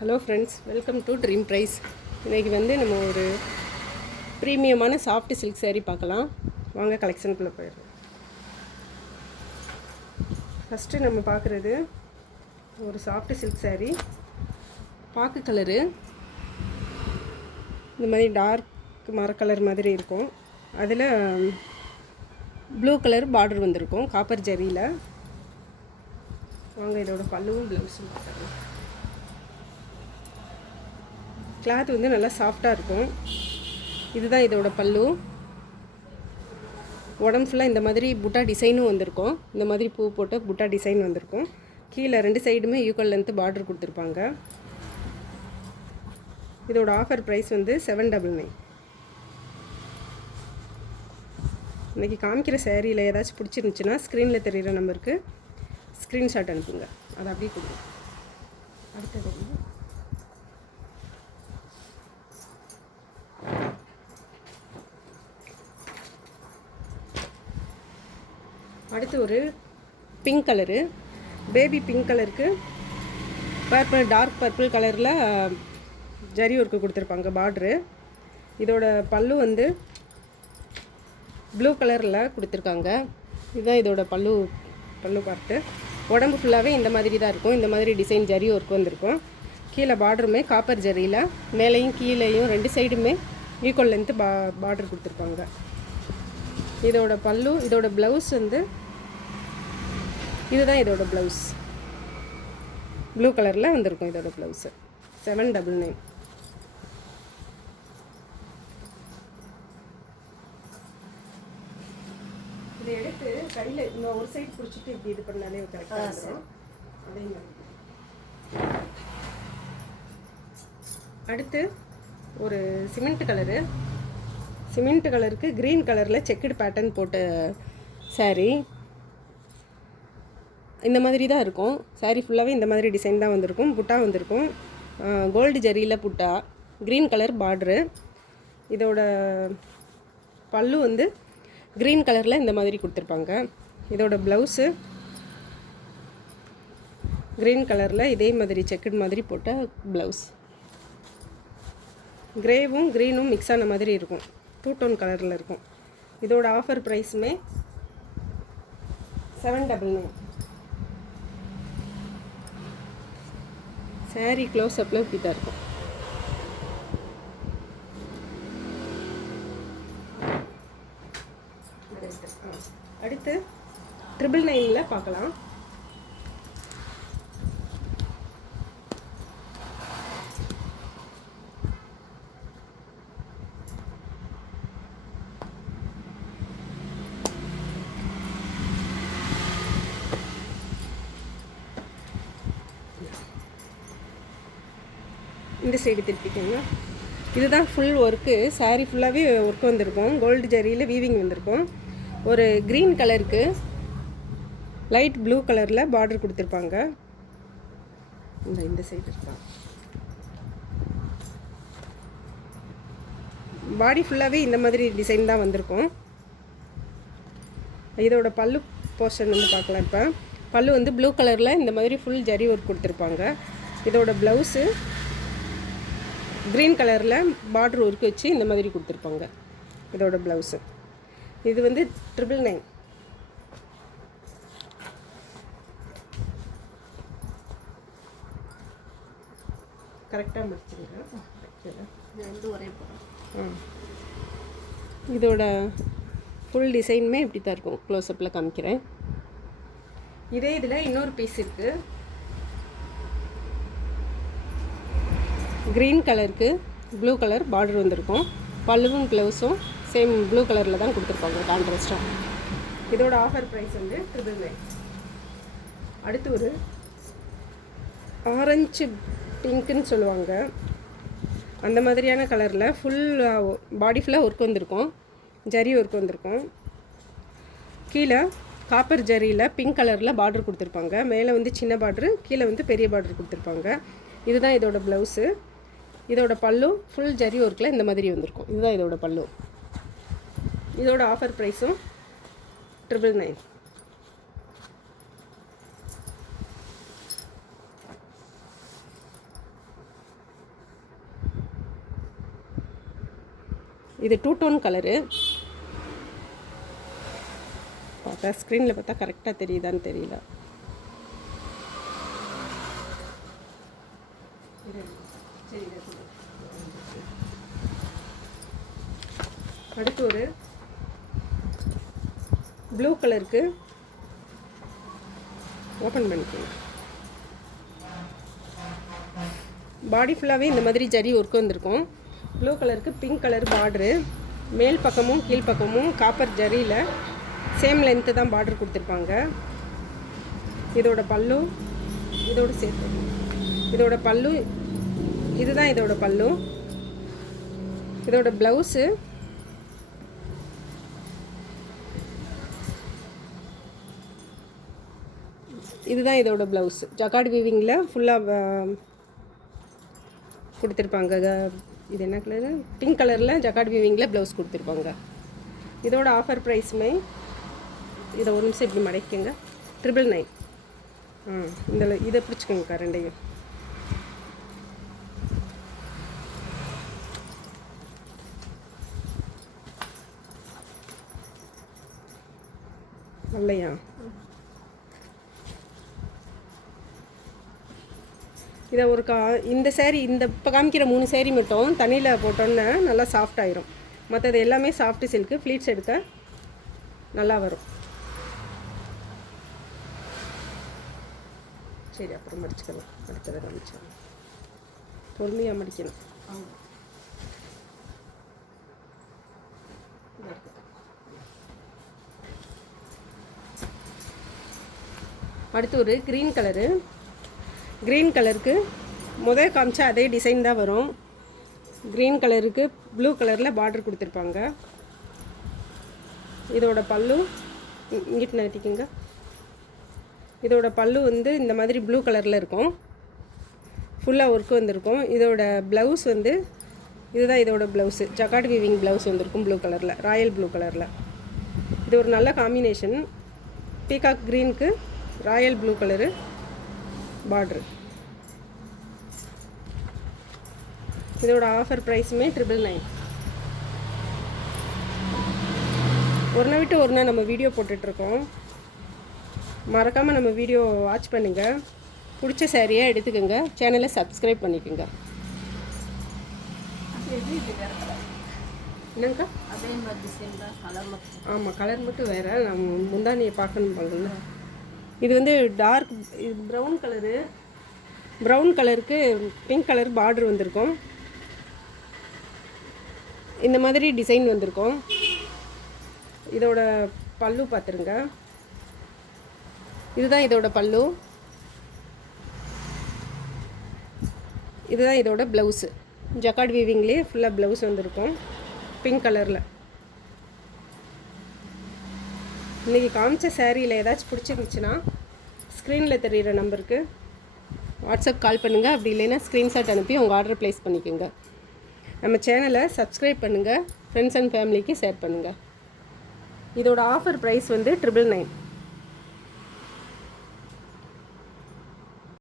Hello friends, welcome to dream prize. இன்றைக்கி நம்ம ஒரு ப்ரீமியமான சாஃப்ட் சில்க் saree பார்க்கலாம். வாங்க கலெக்ஷனுக்குள்ளே போயிடுறோம். ஃபஸ்ட்டு நம்ம பார்க்குறது ஒரு சாஃப்ட் சில்க் saree. பாக்கு கலரு இந்த மாதிரி டார்க் மர கலர் மாதிரி இருக்கும். அதில் ப்ளூ கலர் பார்டர் வந்திருக்கும் காப்பர் ஜரியில். வாங்க இதோட பல்லுவும் ப்ளவுஸும் பார்க்கலாம். கிளாத் நல்லா சாஃப்டாக இருக்கும். இதுதான் இதோட பல்லு. உடம்பு ஃபுல்லாக இந்த மாதிரி புட்டா டிசைனும் வந்திருக்கும். இந்த மாதிரி பூ போட்டு புட்டா டிசைன் வந்திருக்கும். கீழே 2 சைடுமே ஈக்குவல் லென்த்து பார்டர் கொடுத்துருப்பாங்க. இதோட ஆஃபர் ப்ரைஸ் 799. இன்றைக்கி காமிக்கிற சேரீயில் ஏதாச்சும் பிடிச்சிருந்துச்சின்னா ஸ்க்ரீனில் தெரிகிற நம்பருக்கு ஸ்க்ரீன்ஷாட் அனுப்புங்க. அதை அப்படியே கொடுங்க. அடுத்தது அடுத்து ஒரு பிங்க் கலரு, பேபி பிங்க் கலருக்கு பர்பிள், டார்க் பர்பிள் கலரில் ஜரி ஒர்க்கு கொடுத்துருப்பாங்க பார்ட்ரு. இதோட பல்லு ப்ளூ கலரில் கொடுத்துருக்காங்க. இதுதான் இதோட பல்லு பார்ட்டு. உடம்பு ஃபுல்லாகவே இந்த மாதிரி தான் இருக்கும். இந்த மாதிரி டிசைன் ஜரி ஒர்க் வந்திருக்கும். கீழே பார்டருமே காப்பர் ஜரியில், மேலேயும் கீழேயும் 2 சைடுமே ஈக்குவல் லென்த்து பார்டர் கொடுத்துருப்பாங்க. இதோட பல்லு. இதோட ப்ளவுஸ் இதுதான் இதோட ப்ளவுஸ். ப்ளூ கலரில் வந்திருக்கும் இதோட ப்ளவுஸு. 799. இதை எடுத்து கையில் இந்த ஒரு சைடு பிடிச்சிட்டு இப்படி இது பண்ணாலே கரெக்டாக இருக்கும். அதே மாதிரி அடுத்து ஒரு சிமெண்ட் கலருக்கு க்ரீன் கலரில் செக்குடு பேட்டர்ன் போட்ட saree. இந்த மாதிரி தான் இருக்கும். saree ஃபுல்லாகவே இந்த மாதிரி டிசைன் தான் வந்திருக்கும். புட்டா வந்திருக்கும். கோல்டு ஜரியில் புட்டா, க்ரீன் கலர் பார்ட்ரு. இதோட பல்லு க்ரீன் கலரில் இந்த மாதிரி கொடுத்துருப்பாங்க. இதோட ப்ளவுஸு க்ரீன் கலரில் இதே மாதிரி செக்குடு மாதிரி போட்ட ப்ளவுஸ். கிரேவும் க்ரீனும் மிக்ஸ் ஆன மாதிரி இருக்கும். 2 டோன் கலரில் இருக்கும். இதோட ஆஃபர் ப்ரைஸுமே 799. saree க்ளோஸ் அப்பில் இப்படி தான் இருக்கும். அடுத்து 999 பார்க்கலாம். இந்த சைடு திருப்பிக்கோங்க. இதுதான் ஃபுல் ஒர்க்கு. saree ஃபுல்லாகவே ஒர்க் வந்திருக்கும். கோல்டு ஜரியில் வீவிங் வந்திருக்கும். ஒரு க்ரீன் கலருக்கு லைட் ப்ளூ கலரில் பார்டர் கொடுத்துருப்பாங்க. இந்த சைடு இருப்பாங்க. பாடி ஃபுல்லாகவே இந்த மாதிரி டிசைன் தான் வந்திருக்கும். இதோட பல்லு போர்ஷன் பார்க்கலாம். இப்போ பல்லு ப்ளூ கலரில் இந்த மாதிரி ஃபுல் ஜரி ஒர்க் கொடுத்துருப்பாங்க. இதோட ப்ளவுஸு க்ரீன் கலரில் பார்டர் ஒர்க் வச்சு இந்த மாதிரி கொடுத்துருப்பாங்க. இதோட ப்ளவுஸு. இது 999. கரெக்டாக முடிச்சுங்க. இதோட ஃபுல் டிசைனுமே இப்படி தான் இருக்கும். க்ளோஸ்அப்பில் காமிக்கிறேன். இதே இதில் இன்னொரு பீஸ் இருக்குது. க்ரீன் கலருக்கு ப்ளூ கலர் பார்டர் வந்திருக்கும். பல்லுவும் ப்ளவுஸும் சேம் ப்ளூ கலரில் தான் கொடுத்துருப்பாங்க கான்ட்ராஸ்டாக. இதோட ஆஃபர் ப்ரைஸ் 999. அடுத்து ஒரு ஆரஞ்சு பிங்க்குன்னு சொல்லுவாங்க. அந்த மாதிரியான கலரில் ஃபுல் பாடி ஃபுல்லாக ஒர்க் வந்திருக்கும். ஜரி ஒர்க் வந்திருக்கும். கீழே காப்பர் ஜரியில் பிங்க் கலரில் பார்டர் கொடுத்துருப்பாங்க. மேலே சின்ன பார்டரு, கீழே பெரிய பார்டர் கொடுத்துருப்பாங்க. இதுதான் இதோட ப்ளவுஸு. இதோட பல்லு ஃபுல் ஜரி ஒர்க்கில் இந்த மாதிரி வந்திருக்கும். இதுதான் இதோட பல்லு. இதோட ஆஃபர் ப்ரைஸும் 999. இது 2 டோன் கலரு. பார்த்தா ஸ்க்ரீனில் பார்த்தா கரெக்டாக தெரியுதான்னு தெரியல. அடுத்து ஒரு ப்ளூ கலருக்கு ஓப்பன் பண்ணிக்கோங்க. பாடி ஃபுல்லாகவே இந்த மாதிரி ஜரி ஒர்க் வந்திருக்கும். ப்ளூ கலருக்கு பிங்க் கலர் பார்ட்ரு. மேல் பக்கமும் கீழ் பக்கமும் காப்பர் ஜரியில் சேம் லென்த்து தான் பார்டர் கொடுத்துருப்பாங்க. இதோட பல்லு இதோட சேர்த்து, இதோட பல்லு இதுதான் இதோட பல்லு. இதோட ப்ளவுஸு இதுதான் இதோட ப்ளவுஸு. ஜக்கார்ட் வீவிங்கில் ஃபுல்லாக கொடுத்துருப்பாங்க. இது என்ன கலரு? பிங்க் கலரில் ஜக்கார்ட் வீவிங்கில் ப்ளவுஸ் கொடுத்துருப்பாங்க. இதோட ஆஃபர் ப்ரைஸுமே இதை ஒரு நிமிஷம் இப்படி மடைக்குங்க. 999. இந்த இதை பிடிச்சிக்கோங்கக்கா ரெண்டையும். இல்லையா? இதை ஒரு இந்த சேரீ, இந்த இப்போ காமிக்கிற 3 சேரீ மட்டும் தண்ணியில் போட்டோன்னே நல்லா சாஃப்ட் ஆயிரும். மற்றது எல்லாமே சாஃப்ட் சில்க்கு. ஃப்ளீட்ஸ் எடுக்க நல்லா வரும். சரி, அப்புறம் மடிச்சுக்கலாம். அடுத்ததை காமிச்சோம். பொறுமையாக மடிக்கணும். அடுத்து ஒரு க்ரீன் கலரு. க்ரீன் கலருக்கு முதல் காமிச்சா அதே டிசைன் தான் வரும். க்ரீன் கலருக்கு ப்ளூ கலரில் பார்டர் கொடுத்துருப்பாங்க. இதோட பல்லு இங்கிட்டு நிறுத்திக்கோங்க. இதோட பல்லு வந்து இந்த மாதிரி ப்ளூ கலரில் இருக்கும். ஃபுல்லாக ஒர்க்கு வந்திருக்கும். இதோட ப்ளவுஸ் வந்து இதுதான் இதோட ப்ளவுஸு. ஜக்கார்ட் வீவிங் ப்ளவுஸ் வந்திருக்கும் ப்ளூ கலரில், ராயல் ப்ளூ கலரில். இது ஒரு நல்ல காம்பினேஷன். பீகாக் க்ரீனுக்கு ராயல் ப்ளூ கலரு பார்ட்ரு. இதோட ஆஃபர் ப்ரைஸுமே 999. ஒரு நாள் விட்டு ஒரு நாள் நம்ம வீடியோ போட்டுட்ருக்கோம். மறக்காமல் நம்ம வீடியோ வாட்ச் பண்ணுங்கள். பிடிச்ச சாரியாக எடுத்துக்கோங்க. சேனலை சப்ஸ்கிரைப் பண்ணிக்கோங்க. என்னங்கக்கா? அதே மாதிரி டிசைன் தான், கலர் மட்டும். ஆமாம், கலர் மட்டும் வேறு. நம்ம முந்தானியை பார்க்கணும் போல. இது வந்து டார்க் ப்ரௌன் கலரு. ப்ரௌன் கலருக்கு பிங்க் கலர் பார்டர் வந்திருக்கும். இந்த மாதிரி டிசைன் வந்திருக்கும். இதோட பல்லு பார்த்துருங்க. இதுதான் இதோட பல்லு. இதுதான் இதோட ப்ளவுஸு. ஜக்கார்ட் வீவிங்லேயே ஃபுல்லாக ப்ளவுஸ் வந்திருக்கும் பிங்க் கலரில். இன்றைக்கி காமிச்ச சேரீயில் ஏதாச்சும் பிடிச்சிருந்துச்சுன்னா ஸ்க்ரீனில் தெரிகிற நம்பருக்கு வாட்ஸ்அப் கால் பண்ணுங்கள். அப்படி இல்லைன்னா ஸ்க்ரீன்ஷாட் அனுப்பி உங்கள் ஆர்டர் ப்ளேஸ் பண்ணிக்கோங்க. நம்ம சேனலை சப்ஸ்கிரைப் பண்ணுங்கள். ஃப்ரெண்ட்ஸ் அண்ட் ஃபேமிலிக்கு ஷேர் பண்ணுங்கள். இதோட ஆஃபர் ப்ரைஸ் வந்து 999.